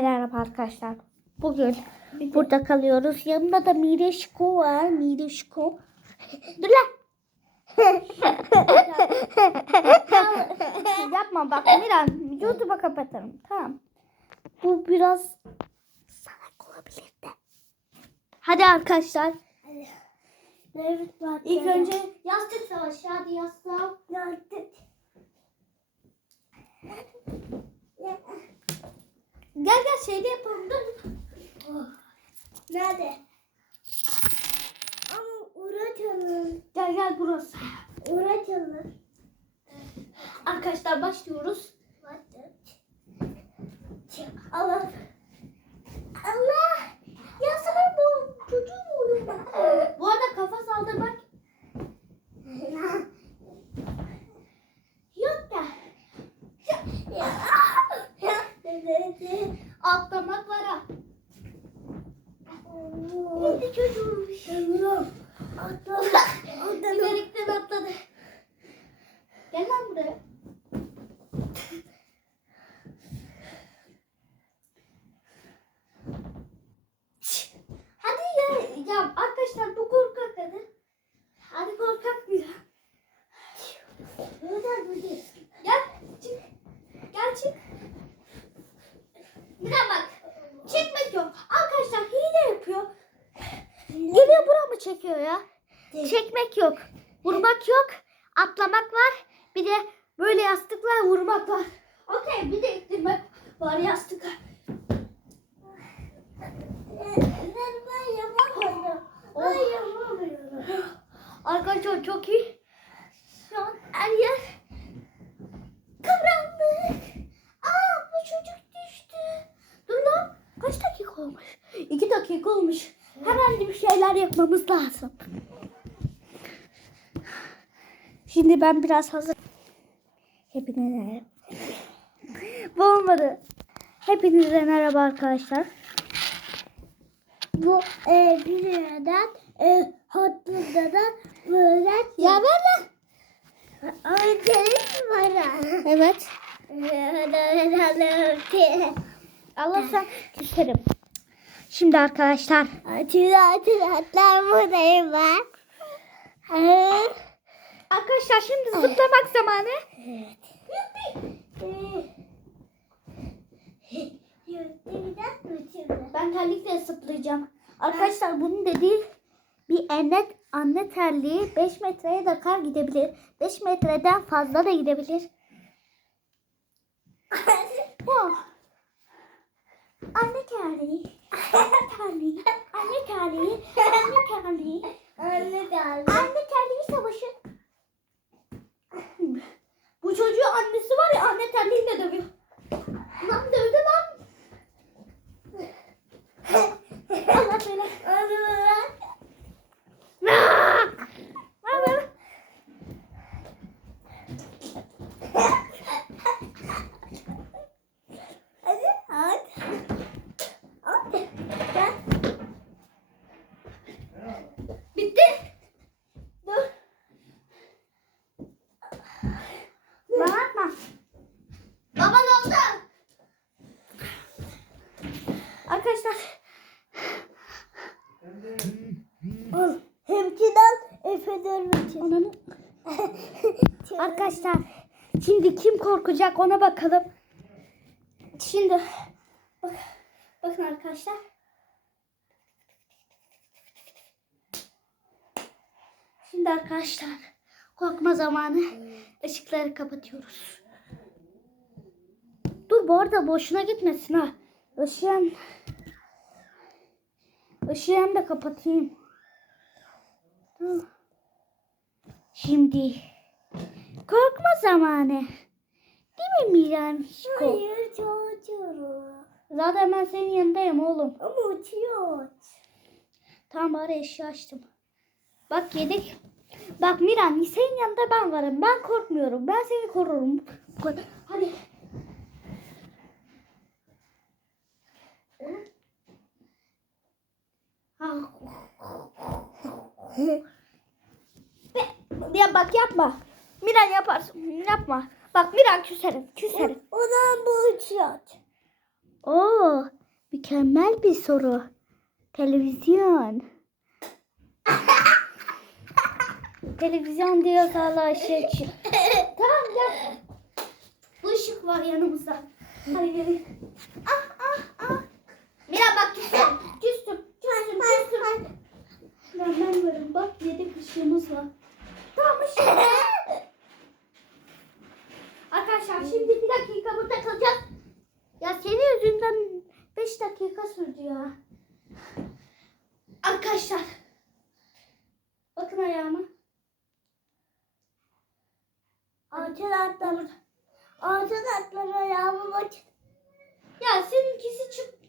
Merhaba arkadaşlar. Bugün burada kalıyoruz. Yanımda da Mireşko var. Mireşko. Dur lan. Yapma bak Miran. YouTube'a kapatırım. Tamam. Bu biraz salak olabilir de. Hadi arkadaşlar. Evet, bak. İlk önce yastık savaşı. Hadi yastığa. Yastık. Gel gel şeyde yapalım. Dur. Nerede? Ama uğraşalım. Gel gel burası. Uğraşalım. Arkadaşlar başlıyoruz. Allah. Allah. Ya sana bu çocuğum oluyor bak. Bu arada kafa saldırmak yok da atlamak var ha. Yedi çocuğum. Yavrum. Atla. Atla. Güzellikten atladı. Gel lan buraya. Hadi ya, ya arkadaşlar bu korkak kadın. Hadi korkak bir. Buradan böyle. Gel çık. Gel çık. Bir de bak. Çekmek yok. Arkadaşlar hile yapıyor. Geliyor buramı çekiyor ya. Çekmek yok. Vurmak yok. Atlamak var. Bir de böyle yastıkla vurmak var. Okey bir de ittirmek var yastık. Ben yapamıyorum. Ben yapamıyorum. Arkadaşlar çok iyi. Şu an her yer karanlık. Aa bu çocuk düştü. Dur lan. Kaç dakika olmuş? İki dakika olmuş. Hemen bir şeyler yapmamız lazım. Şimdi ben biraz hazır. Hepinize Bu olmadı. Hepinize merhaba arkadaşlar. Bu e, bir yerden e, hattında da böyle Ya ver lan. Öncelik var. Evet. Evet. Allah sen küserim. Şimdi arkadaşlar atıl atlar buradayım ben. Evet. Arkadaşlar şimdi zıplamak zamanı. Ben terlikle zıplayacağım. Arkadaşlar bunun dediği bir anne, anne terliği 5 metreye kadar gidebilir. 5 metreden fazla da gidebilir. Oh. Anne terliği. Anne terliği. Anne terliği. Anne terliği. Anne geldi. Anne terliği savaşı. Bu çocuğu annesi var ya anne terliğiyle dövüyor. Lan dövdü lan. Allah beni. Hadi hadi. Hadi. Gel. Bitti. Dur. Bana atma. Baba ne oldu? Arkadaşlar Al. Hemkiden Efe dönmek Ananı. Arkadaşlar şimdi kim korkacak ona bakalım. Şimdi bak, bakın arkadaşlar. Şimdi arkadaşlar korkma zamanı. Işıkları kapatıyoruz. Dur bu arada boşuna gitmesin ha. Işığım Işığımı da kapatayım. Şimdi korkma zamanı. Değil mi Miran? Hayır çalışıyorum. Zaten ben senin yanındayım oğlum. Ama uçuyor. Tamam bari eşya açtım. Bak yedik. Bak Miran senin yanında ben varım. Ben korkmuyorum. Ben seni korurum. Hadi. Ya bak yapma. Miran yaparsın. Yapma. Bak Miran küserim. Küserim. Ulan bu uçuyor. Oo, mükemmel bir soru. Televizyon. Televizyon diyor hala ışık. tamam gel. Bu ışık var yanımızda. Hadi gelin. Ah ah ah. Mira bak küstüm. Küstüm. Küstüm. Küstüm. Ben ben varım. Bak yedek ışığımız var. Tamam ışık. Arkadaşlar şimdi bir dakika burada kalacağız. Ya senin yüzünden 5 dakika sürdü ya. Arkadaşlar. Bakın ayağıma. Altın atlar. Altın atlar ayağımı bak. Ya seninkisi çıp.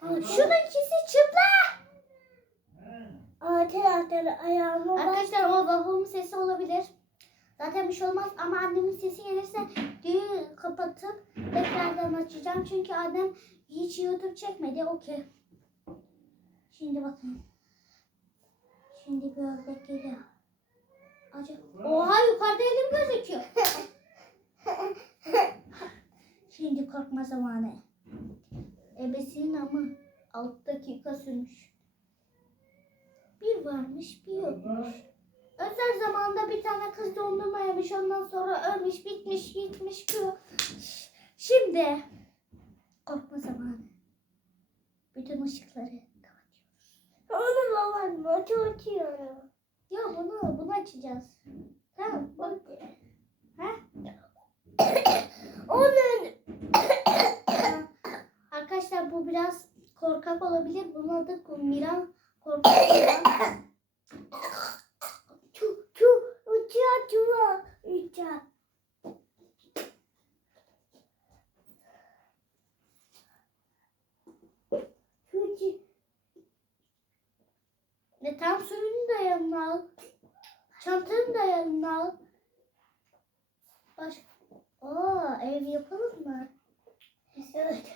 Şununkisi çıplak. Altın atlar ayağımı bak. Arkadaşlar o babamın sesi olabilir. Zaten bir şey olmaz ama annemin sesi gelirse düğü kapatıp tekrardan açacağım. Çünkü annem hiç YouTube çekmedi. Okey. Şimdi bakın. Şimdi bir ördek geliyor. Acaba... Oha yukarıda elim gözüküyor. Şimdi korkma zamanı. Ebesinin ama 6 dakika sürmüş. Bir varmış bir yokmuş. Özel zamanda bir tane kız dondurma yemiş ondan sonra ölmüş bitmiş gitmiş ki. Şimdi korkma zamanı. Bütün ışıkları kapatıyoruz. Onu babam maçı açıyorum. Ya bunu bunu açacağız. Tamam bak. Ha? Onun Arkadaşlar bu biraz korkak olabilir. Bunun adı Miran Miran. tu tu uçuyor tuva uçuyor. Ve tam suyunu da yanına al. Çantanı da yanına al. Baş... Aa, ev yapalım mı? Evet.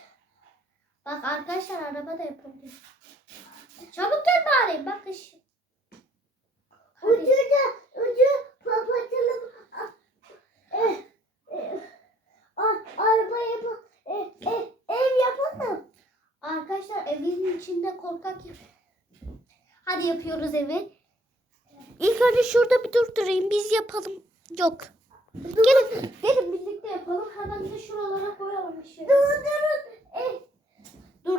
Bak arkadaşlar araba da yapabilir. Çabuk gel bari. Bak iş. Ucu da ucu kapatalım. Ah, Eh, eh, ah, araba yapalım. Eh, eh, ev yapalım. Arkadaşlar evin içinde korkak yap. Hadi yapıyoruz evi. İlk önce şurada bir durdurayım. Biz yapalım. Yok. Gelin, gelin birlikte yapalım. Hemen de şuralara koyalım işi. Durdurun. Eh,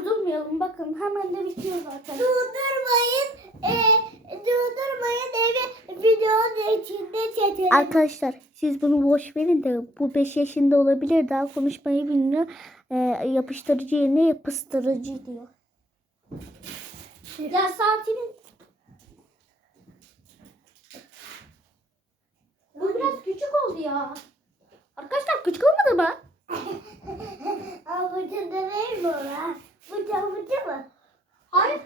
Durdurmayalım. Bakın hemen de bitiyor zaten. durdurmayın. Eh, durdurmayın evi videonun içinde çekelim. Arkadaşlar siz bunu boş verin de bu 5 yaşında olabilir daha konuşmayı bilmiyor. Ee, yapıştırıcı yerine yapıştırıcı diyor. Ya saatinin Bu biraz küçük oldu ya. Arkadaşlar küçük olmadı mı? Avucu da değil mi ona? Da avucu mu? Hayır.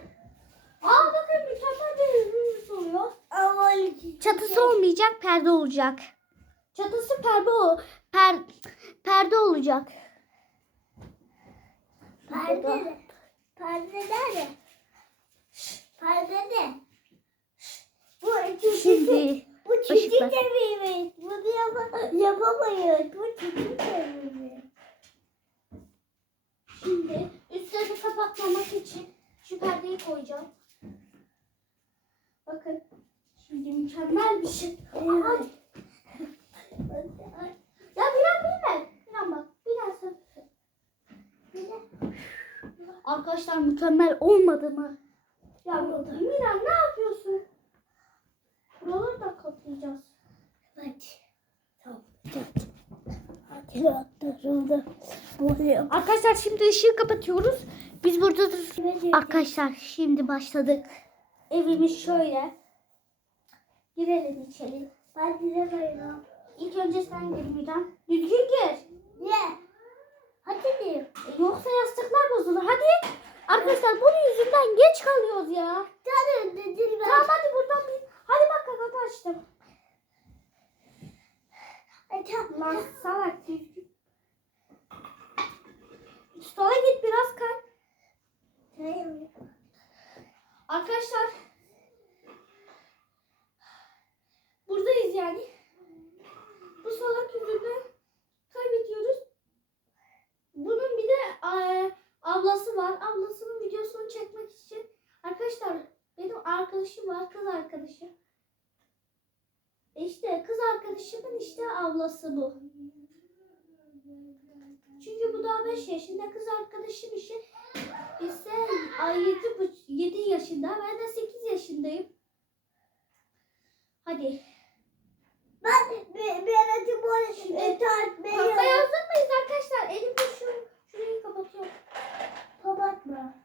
Aa bakın bir ürün oluyor. Avucu. Çatısı olmayacak, perde olacak. Çatısı perde o per, perde olacak. Perde ne? Perde nerede? Perde ne? Bu çocuk, Şimdi bu çocuk ışıklar. evimiz. Bunu yapa, yapamayız. Bu çocuk evimiz. Şimdi üstlerini kapatmamak için şu perdeyi koyacağım. Bakın. Şimdi mükemmel bir şey. Ay. Evet. Ya Miran bilme. Miran bak. Miran sen. Arkadaşlar mükemmel olmadı mı? Ya Miran ne yapıyorsun? Buraları da kaplayacağız. Evet. Tamam. Hatırlattırıldı. Buraya. Arkadaşlar şimdi ışığı kapatıyoruz. Biz burada Arkadaşlar şimdi başladık. Evimiz şöyle. Girelim içeri. Ben dilemeyirim. İlk önce sen gir Miran. Düzgün gir. Niye? Hadi diyeyim. E, Yoksa yastıklar bozulur. Hadi. Arkadaşlar bunun yüzünden geç kalıyoruz ya. Tanrım dedim ben. Tamam hadi buradan bir. Hadi bak kapı açtım. Lan salak. Sola git biraz kay. Arkadaşlar buradayız yani. Bu salak yüzünden kaybediyoruz. Bunun bir de eee, ablasının videosunu çekmek için arkadaşlar benim arkadaşım var kız arkadaşım. İşte kız arkadaşımın işte ablası bu. Çünkü bu daha 5 yaşında kız arkadaşım işte ise ay 7, 7 yaşında ben de 8 yaşındayım. Hadi. Ben bir, bir aracı böyle Şimdi- e, tartmayı Korkmaya hazır mıyız arkadaşlar? Elimde şu şurayı kapatıyorum. kapatma.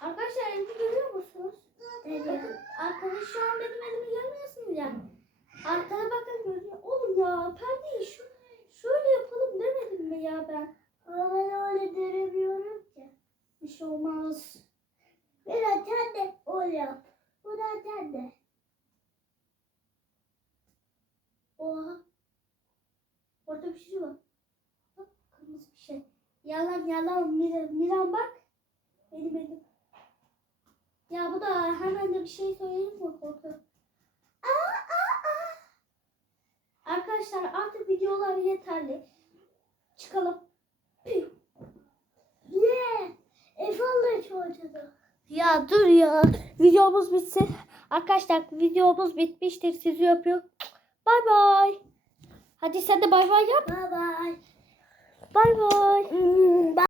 Arkadaşlar elimi görüyor musunuz? Evet. Bakın arkadaş şu an benim elimi görmüyorsunuz ya. Arkada bakın görüyor. Oğlum ya perdeyi şu şöyle yapalım demedim mi ya ben? Ama ben öyle göremiyorum ki. Bir şey olmaz. Biraz sen de öyle yap. Biraz sen de. Oha. Orada bir şey var. Bak kırmızı bir şey. Yalan yalan Miran, Miran bak. Benim elim. Ya bu da hemen de bir şey söyleyeyim mi korkuyorum. Aa, aa, aa. Arkadaşlar artık videolar yeterli. Çıkalım. Ne? Efendim çocuğum. Ya dur ya. Videomuz bitsin. Arkadaşlar videomuz bitmiştir. Sizi öpüyorum. Bay bay. Hadi sen de bay bay yap. Bye bye. Bay bay.